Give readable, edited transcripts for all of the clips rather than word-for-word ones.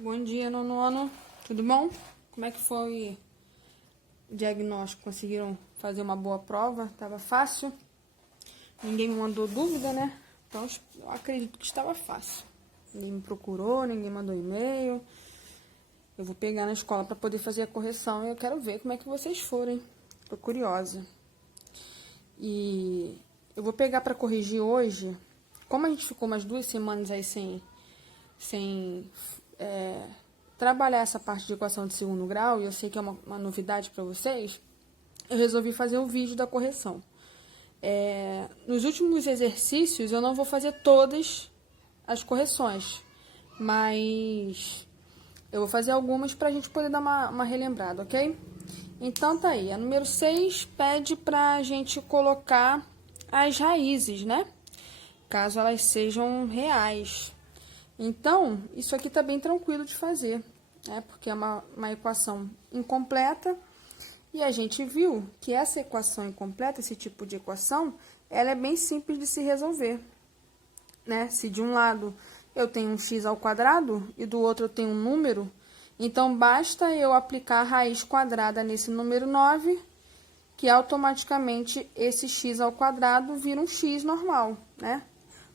Bom dia, nono. Tudo bom? Como é que foi o diagnóstico? Conseguiram fazer uma boa prova? Tava fácil? Ninguém me mandou dúvida, né? Então, eu acredito que estava fácil. Ninguém me procurou, ninguém mandou e-mail. Eu vou pegar na escola para poder fazer a correção e eu quero ver como é que vocês forem. Tô curiosa. E eu vou pegar para corrigir hoje. Como a gente ficou umas 2 semanas aí sem trabalhar essa parte de equação de segundo grau, e eu sei que é uma novidade para vocês, eu resolvi fazer o vídeo da correção. Nos últimos exercícios, eu não vou fazer todas as correções, mas eu vou fazer algumas para a gente poder dar uma relembrada, ok? Então, tá aí. A número 6 pede para a gente colocar as raízes, né? Caso elas sejam reais. Então, isso aqui tá bem tranquilo de fazer, né? Porque é uma equação incompleta. E a gente viu que essa equação incompleta, esse tipo de equação, ela é bem simples de se resolver, né? Se de um lado eu tenho um x ao quadrado e do outro eu tenho um número, então basta eu aplicar a raiz quadrada nesse número 9, que automaticamente esse x ao quadrado vira um x normal, né?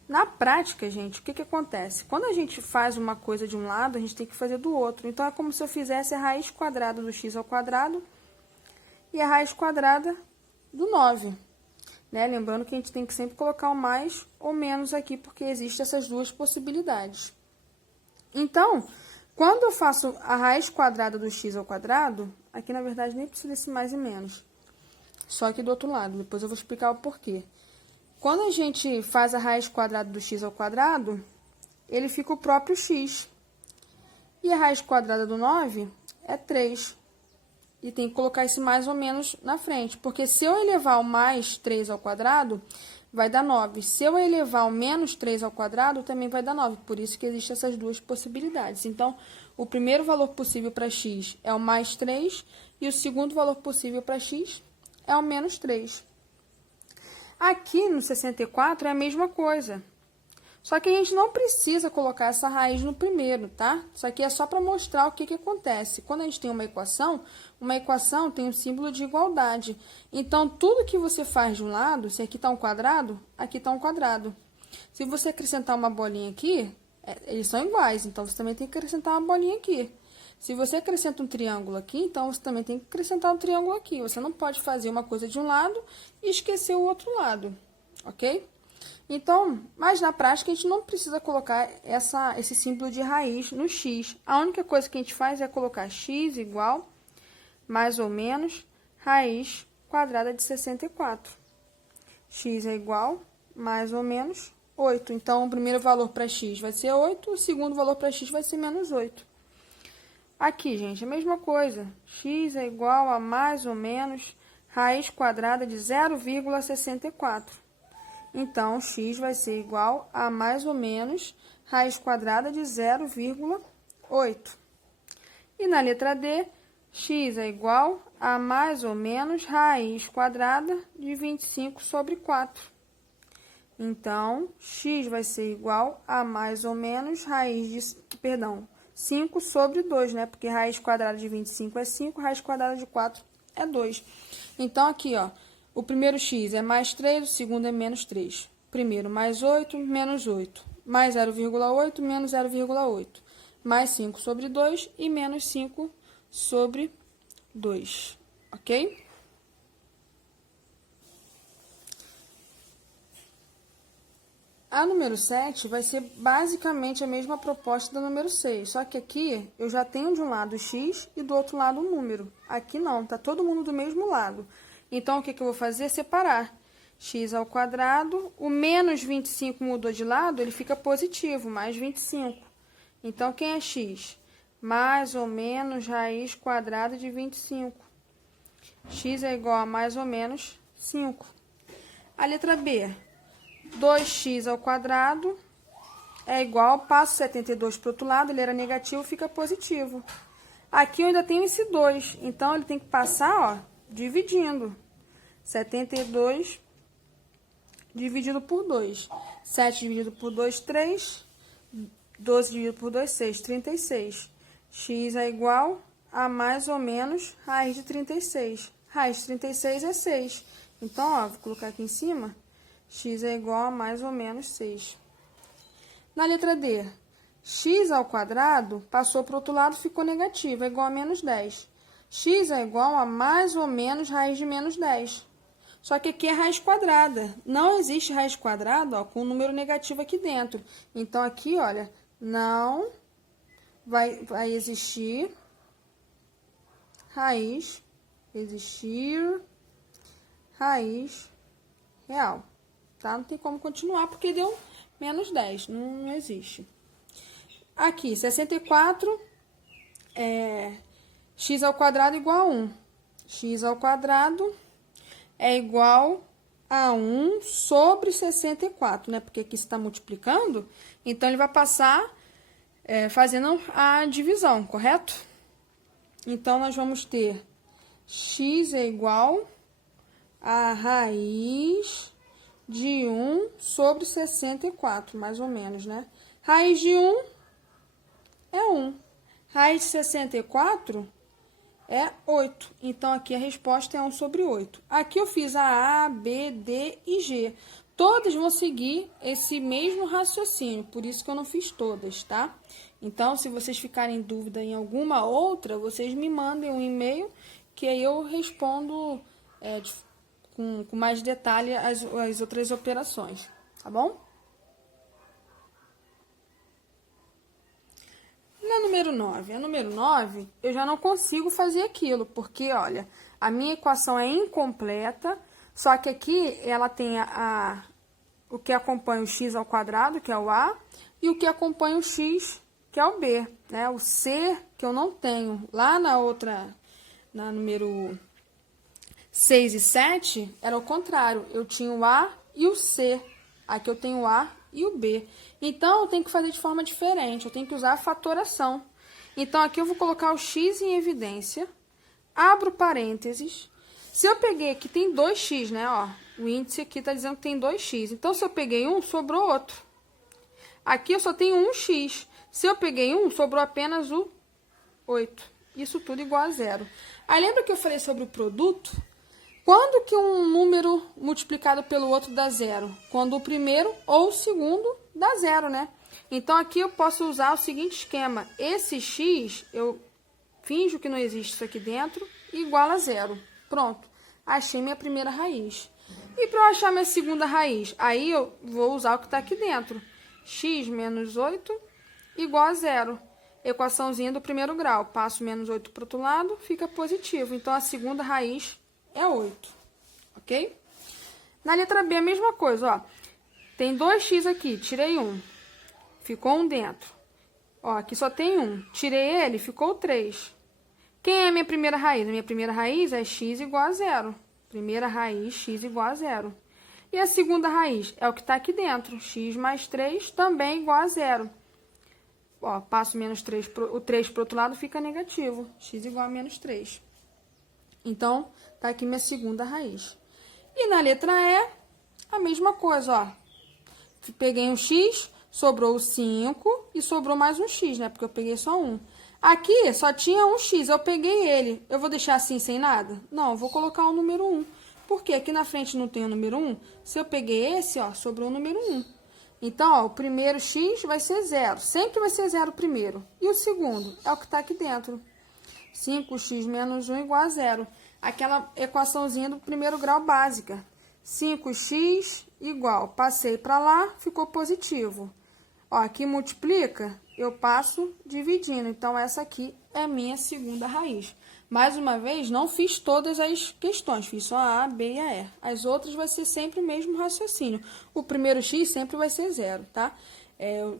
Na prática, gente, o que acontece? Quando a gente faz uma coisa de um lado, a gente tem que fazer do outro. Então, é como se eu fizesse a raiz quadrada do x ao quadrado e a raiz quadrada do 9. Né? Lembrando que a gente tem que sempre colocar o mais ou menos aqui, porque existem essas duas possibilidades. Então, quando eu faço a raiz quadrada do x ao quadrado, aqui na verdade nem precisa desse mais e menos. Só aqui do outro lado, depois eu vou explicar o porquê. Quando a gente faz a raiz quadrada do x ao quadrado, ele fica o próprio x. E a raiz quadrada do 9 é 3. E tem que colocar esse mais ou menos na frente, porque se eu elevar o mais 3 ao quadrado, vai dar 9. Se eu elevar o menos 3 ao quadrado, também vai dar 9. Por isso que existem essas duas possibilidades. Então, o primeiro valor possível para x é o mais 3, e o segundo valor possível para x é o menos 3. Aqui no 64 é a mesma coisa. Só que a gente não precisa colocar essa raiz no primeiro, tá? Isso aqui é só para mostrar o que acontece. Quando a gente tem uma equação tem um símbolo de igualdade. Então, tudo que você faz de um lado, se aqui está um quadrado, aqui está um quadrado. Se você acrescentar uma bolinha aqui, eles são iguais, então você também tem que acrescentar uma bolinha aqui. Se você acrescenta um triângulo aqui, então você também tem que acrescentar um triângulo aqui. Você não pode fazer uma coisa de um lado e esquecer o outro lado, ok? Então, mas na prática a gente não precisa colocar esse símbolo de raiz no x. A única coisa que a gente faz é colocar x igual, mais ou menos, raiz quadrada de 64. X é igual, mais ou menos, 8. Então, o primeiro valor para x vai ser 8, o segundo valor para x vai ser menos 8. Aqui, gente, a mesma coisa. X é igual a mais ou menos raiz quadrada de 0,64. Então, x vai ser igual a mais ou menos raiz quadrada de 0,8. E na letra D, x é igual a mais ou menos raiz quadrada de 25 sobre 4. Então, x vai ser igual a mais ou menos 5 sobre 2, né? Porque raiz quadrada de 25 é 5, raiz quadrada de 4 é 2. Então, aqui, ó, o primeiro x é mais 3, o segundo é menos 3. Primeiro, mais 8, menos 8. Mais 0,8, menos 0,8. Mais 5 sobre 2 e menos 5 sobre 2. Ok? A número 7 vai ser basicamente a mesma proposta da número 6, só que aqui eu já tenho de um lado x e do outro lado um número. Aqui não, tá todo mundo do mesmo lado. Então, o que eu vou fazer? Separar. X ao quadrado, o menos 25 mudou de lado, ele fica positivo, mais 25. Então, quem é x? Mais ou menos raiz quadrada de 25. X é igual a mais ou menos 5. A letra B. 2x ao quadrado é igual, passo 72 para o outro lado, ele era negativo, fica positivo. Aqui eu ainda tenho esse 2, então ele tem que passar, ó, dividindo. 72 dividido por 2. 7 dividido por 2, 3. 12 dividido por 2, 6. 36. x é igual a mais ou menos raiz de 36. Raiz de 36 é 6. Então, ó, vou colocar aqui em cima, x é igual a mais ou menos 6. Na letra D, x ao quadrado passou para o outro lado, ficou negativo, é igual a menos 10. X é igual a mais ou menos raiz de menos 10. Só que aqui é raiz quadrada. Não existe raiz quadrada, ó, com um número negativo aqui dentro. Então, aqui, olha, não vai existir raiz real. Tá? Não tem como continuar, porque deu menos 10. Não existe. Aqui, 64 x ao quadrado igual a 1. X ao quadrado é igual a 1 sobre 64, né? Porque aqui está multiplicando, então ele vai passar fazendo a divisão, correto? Então, nós vamos ter x é igual a raiz de 1 sobre 64, mais ou menos, né? Raiz de 1 é 1. Raiz de 64 é 8. Então, aqui a resposta é 1 sobre 8. Aqui eu fiz a B, D e G. Todas vão seguir esse mesmo raciocínio, por isso que eu não fiz todas, tá? Então, se vocês ficarem em dúvida em alguma outra, vocês me mandem um e-mail, que aí eu respondo com mais detalhe as outras operações, tá bom? Na número 9. A número 9, eu já não consigo fazer aquilo, porque, olha, a minha equação é incompleta, só que aqui ela tem o que acompanha o x ao quadrado, que é o A, e o que acompanha o x, que é o B, né? O C, que eu não tenho. Lá na número 6 e 7, era o contrário. Eu tinha o A e o C. Aqui eu tenho o A e o B. Então, eu tenho que fazer de forma diferente. Eu tenho que usar a fatoração. Então, aqui eu vou colocar o x em evidência. Abro parênteses. Se eu peguei aqui, tem 2x, né? Ó, o índice aqui está dizendo que tem 2x. Então, se eu peguei um, sobrou outro. Aqui eu só tenho 1x. Se eu peguei um, sobrou apenas o 8. Isso tudo igual a zero. Aí, lembra que eu falei sobre o produto? Quando que um número multiplicado pelo outro dá zero? Quando o primeiro ou o segundo dá zero, né? Então, aqui eu posso usar o seguinte esquema. Esse x, eu finjo que não existe isso aqui dentro, igual a zero. Pronto. Achei minha primeira raiz. E para eu achar minha segunda raiz? Aí eu vou usar o que está aqui dentro. X menos 8 igual a zero. Equaçãozinha do primeiro grau. Passo menos 8 para o outro lado, fica positivo. Então, a segunda raiz é 8, ok? Na letra B, a mesma coisa, ó. Tem 2x aqui, tirei 1. Ficou 1 dentro. Ó, aqui só tem 1. Tirei ele, ficou 3. Quem é a minha primeira raiz? A minha primeira raiz é x igual a zero. Primeira raiz, x igual a zero. E a segunda raiz é o que está aqui dentro. X mais 3 também igual a zero. Ó, passo menos 3, o 3 para o outro lado fica negativo. X igual a menos 3. Então, tá aqui minha segunda raiz. E na letra E, a mesma coisa, ó. Peguei um x, sobrou o 5 e sobrou mais um x, né? Porque eu peguei só um. Aqui só tinha um x, eu peguei ele. Eu vou deixar assim sem nada? Não, eu vou colocar o número 1. Porque aqui na frente não tem o número 1. Se eu peguei esse, ó, sobrou o número 1. Então, ó, o primeiro x vai ser 0. Sempre vai ser 0 o primeiro. E o segundo é o que está aqui dentro. 5x menos 1 igual a 0. Aquela equaçãozinha do primeiro grau básica. 5x igual, passei para lá, ficou positivo. Ó, aqui multiplica, eu passo dividindo. Então, essa aqui é a minha segunda raiz. Mais uma vez, não fiz todas as questões, fiz só a B e a E. As outras vai ser sempre o mesmo raciocínio. O primeiro x sempre vai ser 0, tá?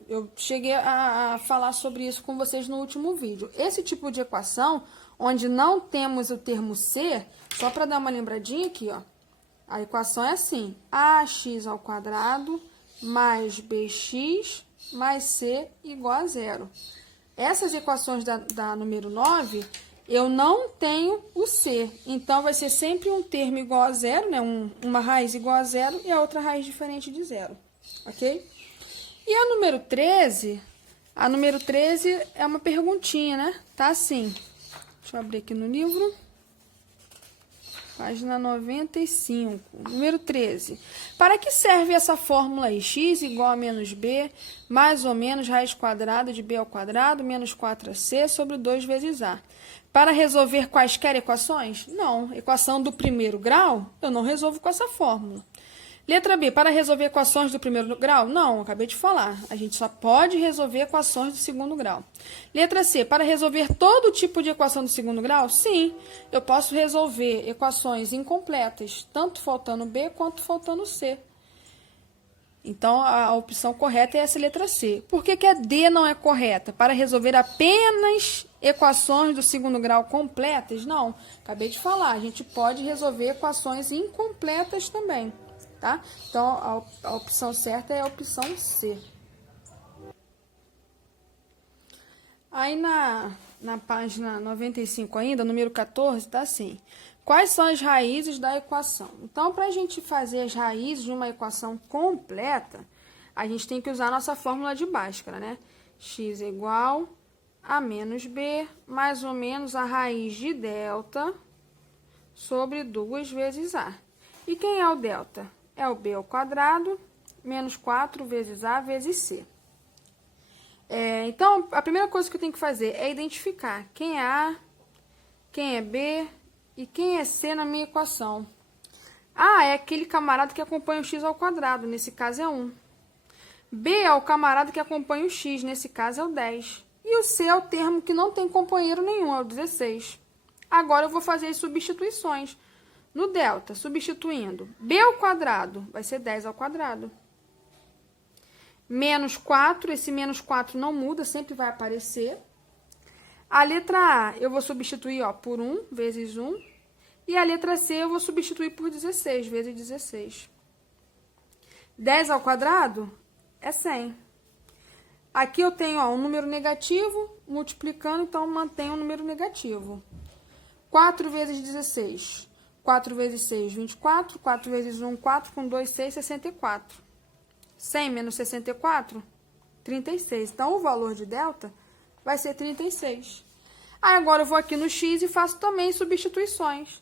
Eu cheguei a falar sobre isso com vocês no último vídeo. Esse tipo de equação, onde não temos o termo c, só para dar uma lembradinha aqui, ó. A equação é assim: ax ao quadrado mais bx mais c igual a 0. Essas equações da número 9, eu não tenho o c. Então, vai ser sempre um termo igual a 0, né? Uma raiz igual a 0 e a outra raiz diferente de 0, ok? E a número 13, A número 13 é uma perguntinha, né? Tá assim. Deixa eu abrir aqui no livro. Página 95. Número 13. Para que serve essa fórmula aí? X igual a menos b, mais ou menos raiz quadrada de b ao quadrado, menos 4ac sobre 2 vezes a. Para resolver quaisquer equações? Não. Equação do primeiro grau, eu não resolvo com essa fórmula. Letra B, para resolver equações do primeiro grau? Não, acabei de falar. A gente só pode resolver equações do segundo grau. Letra C, para resolver todo tipo de equação do segundo grau? Sim, eu posso resolver equações incompletas, tanto faltando B quanto faltando C. Então, a opção correta é essa letra C. Por que a D não é correta? Para resolver apenas equações do segundo grau completas? Não, acabei de falar. A gente pode resolver equações incompletas também. Tá? Então, a opção certa é a opção C. Aí, na página 95 ainda, número 14, tá assim. Quais são as raízes da equação? Então, para a gente fazer as raízes de uma equação completa, a gente tem que usar a nossa fórmula de Bhaskara, né? X é igual a menos b, mais ou menos a raiz de delta sobre 2 vezes a. E quem é o delta? É o b ao quadrado, menos 4 vezes a vezes c. Então, a primeira coisa que eu tenho que fazer é identificar quem é a, quem é b e quem é c na minha equação. A é aquele camarada que acompanha o x ao quadrado, nesse caso é 1. B é o camarada que acompanha o x, nesse caso é o 10. E o c é o termo que não tem companheiro nenhum, é o 16. Agora eu vou fazer as substituições. No delta, substituindo b ao quadrado, vai ser 10 ao quadrado. Menos 4, esse menos 4 não muda, sempre vai aparecer. A letra A eu vou substituir por 1 vezes 1. E a letra C eu vou substituir por 16 vezes 16. 10 ao quadrado é 100. Aqui eu tenho um número negativo, multiplicando, então mantenho o número negativo. 4 vezes 16. 4 vezes 6, 24. 4 vezes 1, 4. Com 2, 6, 64. 100 menos 64, 36. Então, o valor de delta vai ser 36. Aí, agora eu vou aqui no x e faço também substituições.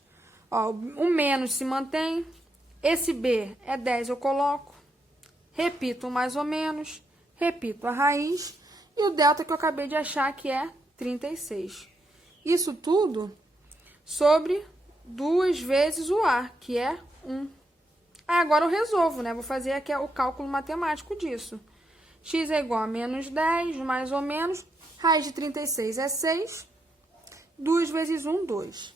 O menos se mantém. Esse b é 10, eu coloco. Repito o mais ou menos. Repito a raiz. E o delta que eu acabei de achar que é 36. Isso tudo sobre 2 vezes o a, que é 1. Aí agora eu resolvo, né? Vou fazer aqui o cálculo matemático disso. X é igual a menos 10, mais ou menos. Raiz de 36 é 6. 2 vezes 1, 2.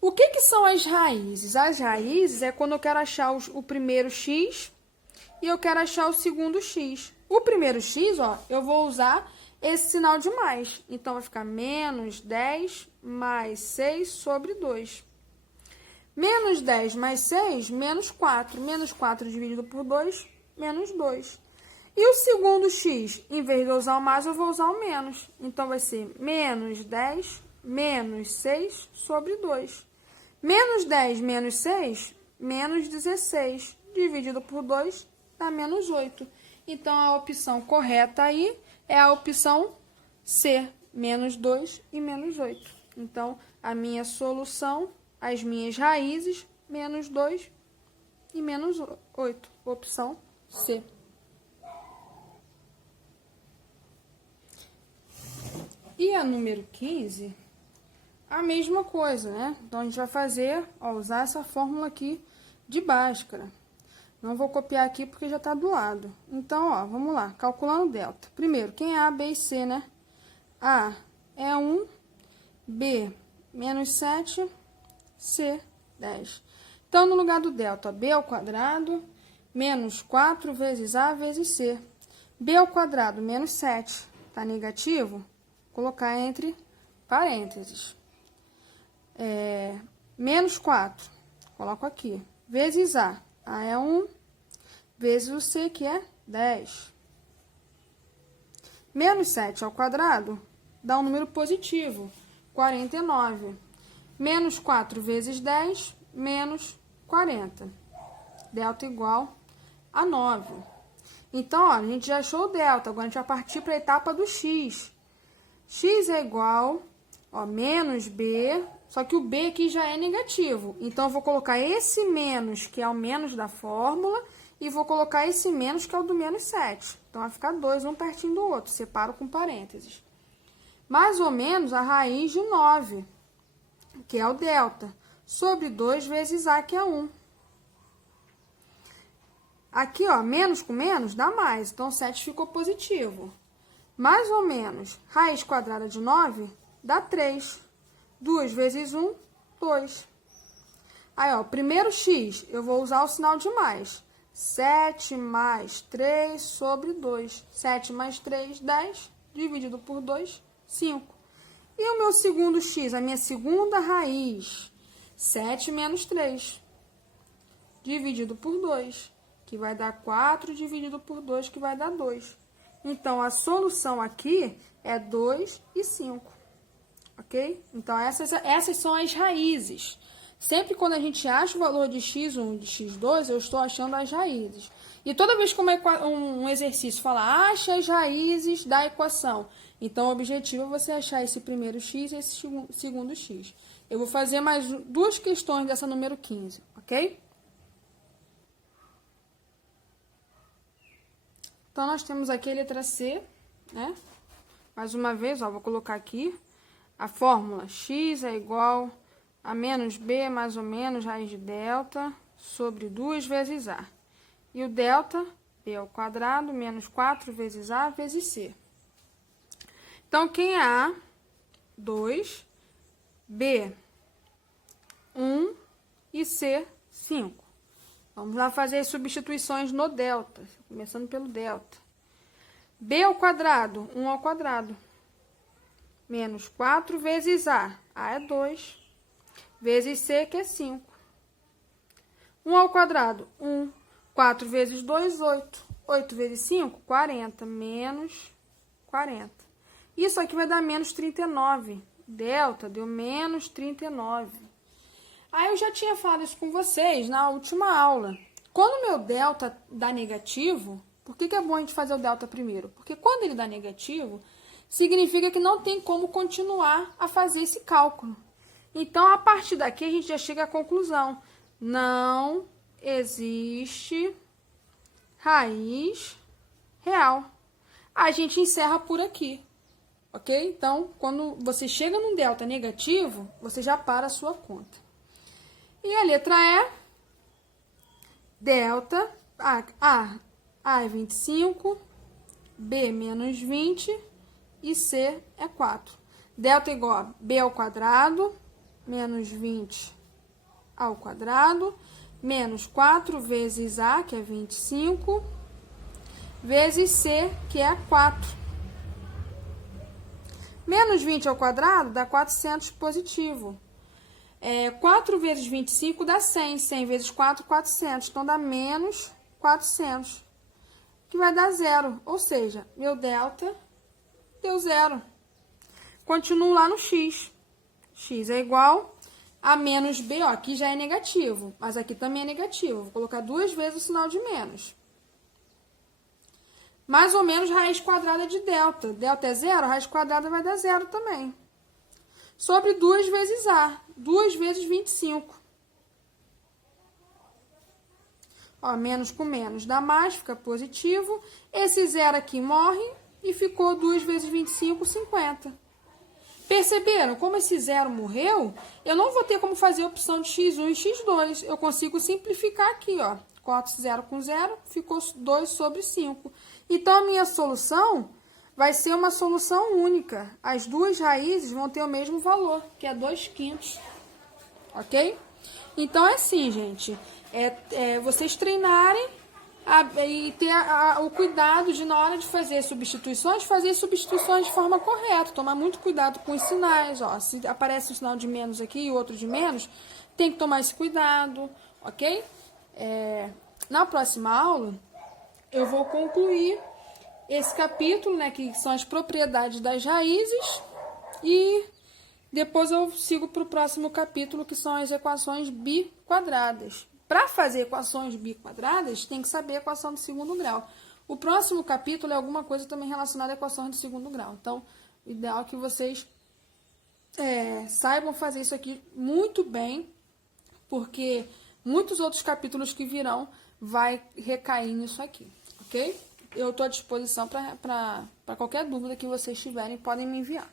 O que são as raízes? As raízes é quando eu quero achar o primeiro x e eu quero achar o segundo x. O primeiro x, eu vou usar esse sinal de mais. Então, vai ficar menos 10 mais 6 sobre 2. Menos 10 mais 6, menos 4. Menos 4 dividido por 2, menos 2. E o segundo x, em vez de eu usar o mais, eu vou usar o menos. Então, vai ser menos 10 menos 6 sobre 2. Menos 10 menos 6, menos 16. Dividido por 2, dá menos 8. Então, a opção correta aí é a opção C, menos 2 e menos 8. Então, a minha solução, as minhas raízes, menos 2 e menos 8. Opção C. E a número 15, a mesma coisa, né? Então, a gente vai fazer, usar essa fórmula aqui de Bhaskara. Não vou copiar aqui porque já está do lado. Então, vamos lá, calculando delta. Primeiro, quem é A, B e C, né? A é 1, B, menos 7, C, 10. Então, no lugar do delta, B ao quadrado, menos 4 vezes A vezes C. B ao quadrado, menos 7, tá negativo? Colocar entre parênteses. Menos 4, coloco aqui, vezes A. A é 1, vezes o C, que é 10. Menos 7 ao quadrado dá um número positivo, 49. Menos 4 vezes 10, menos 40. Delta igual a 9. Então, ó, a gente já achou o delta, agora a gente vai partir para a etapa do x. X é igual, ó, menos b, só que o b aqui já é negativo. Então, eu vou colocar esse menos, que é o menos da fórmula, e vou colocar esse menos, que é o do menos 7. Então, vai ficar 2, um pertinho do outro, separo com parênteses. Mais ou menos a raiz de 9, que é o delta, sobre 2 vezes a, que é 1. Aqui, ó, menos com menos dá mais, então 7 ficou positivo. Mais ou menos, raiz quadrada de 9 dá 3. 2 vezes 1, 2. Aí, ó, primeiro x, eu vou usar o sinal de mais. 7 mais 3 sobre 2. 7 mais 3, 10. Dividido por 2, 5. E o meu segundo x, a minha segunda raiz, 7 menos 3. Dividido por 2, que vai dar 4, dividido por 2, que vai dar 2. Então, a solução aqui é 2 e 5, ok? Então, essas são as raízes. Sempre quando a gente acha o valor de x1 e de x2, eu estou achando as raízes. E toda vez que um exercício fala, acha as raízes da equação. Então, o objetivo é você achar esse primeiro x e esse segundo x. Eu vou fazer mais 2 questões dessa número 15, ok? Então, nós temos aqui a letra C, né? Mais uma vez, ó, vou colocar aqui a fórmula x é igual a menos b mais ou menos raiz de delta sobre 2 vezes a. E o delta, b ao quadrado, menos 4 vezes a vezes c. Então, quem é a? 2, b, 1 e c, 5. Vamos lá fazer as substituições no delta, começando pelo delta. B ao quadrado, 1 ao quadrado, menos 4 vezes A é 2, vezes C, que é 5. 1 ao quadrado, 1. 4 vezes 2, 8. 8 vezes 5, 40, menos 40. Isso aqui vai dar menos 39. Delta deu menos 39. Aí eu já tinha falado isso com vocês na última aula. Quando o meu delta dá negativo, por que é bom a gente fazer o delta primeiro? Porque quando ele dá negativo, significa que não tem como continuar a fazer esse cálculo. Então, a partir daqui, a gente já chega à conclusão. Não existe raiz real. A gente encerra por aqui, ok? Então, quando você chega num delta negativo, você já para a sua conta. E a letra E, delta, A é 25, B menos 20 e C é 4. Delta é igual a B ao quadrado, menos 20 ao quadrado, menos 4 vezes A, que é 25, vezes C, que é 4. Menos 20 ao quadrado dá 400 positivo. 4 vezes 25 dá 100. 100 vezes 4, 400. Então, dá menos 400, que vai dar 0. Ou seja, meu delta deu 0. Continuo lá no x. X é igual a menos b. Ó, aqui já é negativo, mas aqui também é negativo. Vou colocar 2 vezes o sinal de menos. Mais ou menos raiz quadrada de delta. Delta é 0, raiz quadrada vai dar 0 também. Sobre 2 vezes A. 2 vezes 25. Ó, menos com menos dá mais, fica positivo. Esse 0 aqui morre e ficou 2 vezes 25, 50. Perceberam? Como esse 0 morreu, eu não vou ter como fazer a opção de x1 e x2. Eu consigo simplificar aqui, ó. Corto 0 com 0, ficou 2 sobre 5. Então, a minha solução vai ser uma solução única. As duas raízes vão ter o mesmo valor, que é 2/5. Ok? Então, é assim, gente. Vocês treinarem e ter o cuidado de, na hora de fazer substituições de forma correta. Tomar muito cuidado com os sinais. Ó. Se aparece um sinal de menos aqui e outro de menos, tem que tomar esse cuidado, ok? Na próxima aula, eu vou concluir esse capítulo, né, que são as propriedades das raízes, e depois eu sigo para o próximo capítulo, que são as equações biquadradas. Para fazer equações biquadradas, tem que saber a equação do segundo grau. O próximo capítulo é alguma coisa também relacionada à equação de segundo grau. Então, o ideal é que vocês saibam fazer isso aqui muito bem, porque muitos outros capítulos que virão vai recair nisso aqui, ok? Eu estou à disposição para qualquer dúvida que vocês tiverem, podem me enviar.